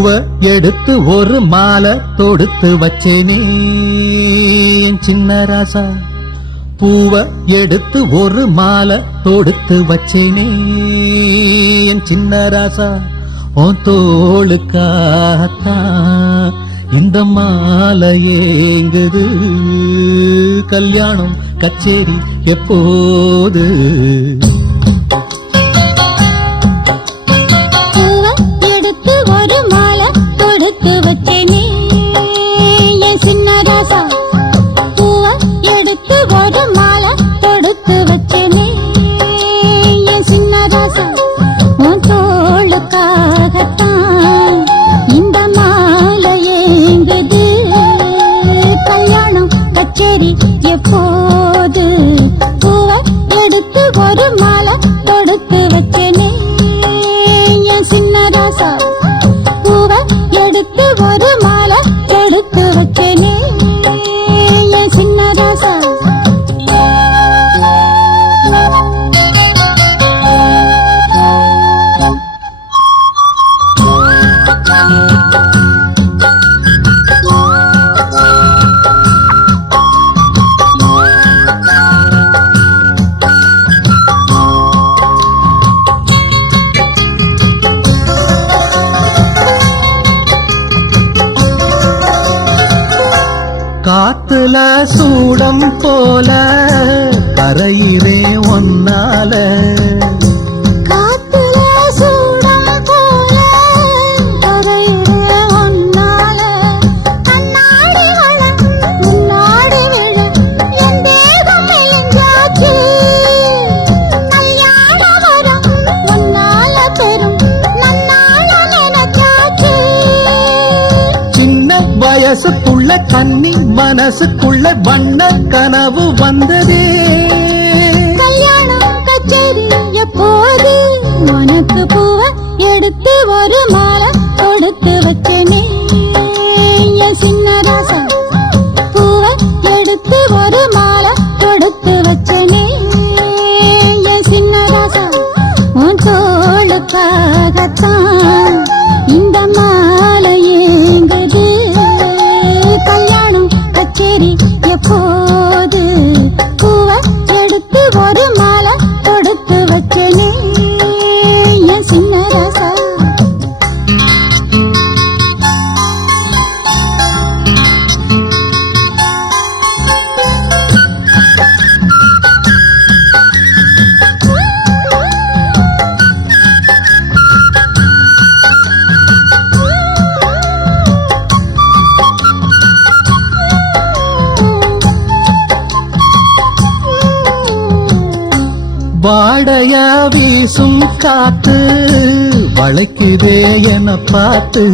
பூவ எடுத்து ஒரு மாலை தொடுத்து வச்சேனே சின்ன ராசா. பூவ எடுத்து ஒரு மாலை தொடுத்து வச்சேனே என் சின்ன ராசா. உன் தோளுக்காகத்தான் இந்த மாலை ஏங்குது. கல்யாணம் கச்சேரி எப்போது? மாதிரி எப்போது பூவ எடுத்து ஒரு மாலை தொடுத்து வச்சேனே. என் சின்ன ராசா பூவ எடுத்து ஒரு மாலை எடுத்து வச்சேனே. என் சின்ன ராசா காத்துல சூடம் போல கரையிறே ஒன்னால மனசுக்குள்ள கண்ணி மனசுக்குள்ள வண்ண கனவு வந்ததே. கல்யாணம் கச்சேரி எப்போது? உனக்கு பூவ எடுத்து ஒரு மாலை கொடுத்து வச்சனே. வாடைய வீசும் காத்து வளைக்குதே என பார்த்து.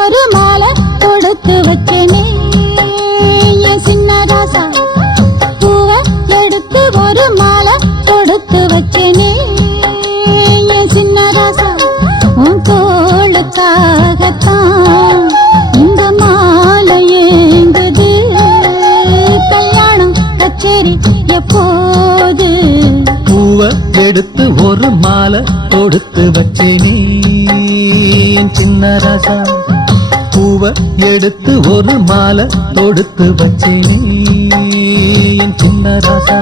ஒரு மாலை கொடுத்து வைக்கனே. சின்ன ராசா பூவ எடுத்து ஒரு மாலை கொடுத்து வச்சனே சின்ன ராசா உன் தோளுக்காகத்தான் இந்த மாலை ஏங்குது. கல்யாணம் கச்சேரி எப்போது? பூவ எடுத்து ஒரு மாலை தொடுத்து வச்சேனே சின்ன ராசா. பூவை எடுத்து ஒரு மாலை தொடுத்து வச்சேனே என் சின்ன ராசா.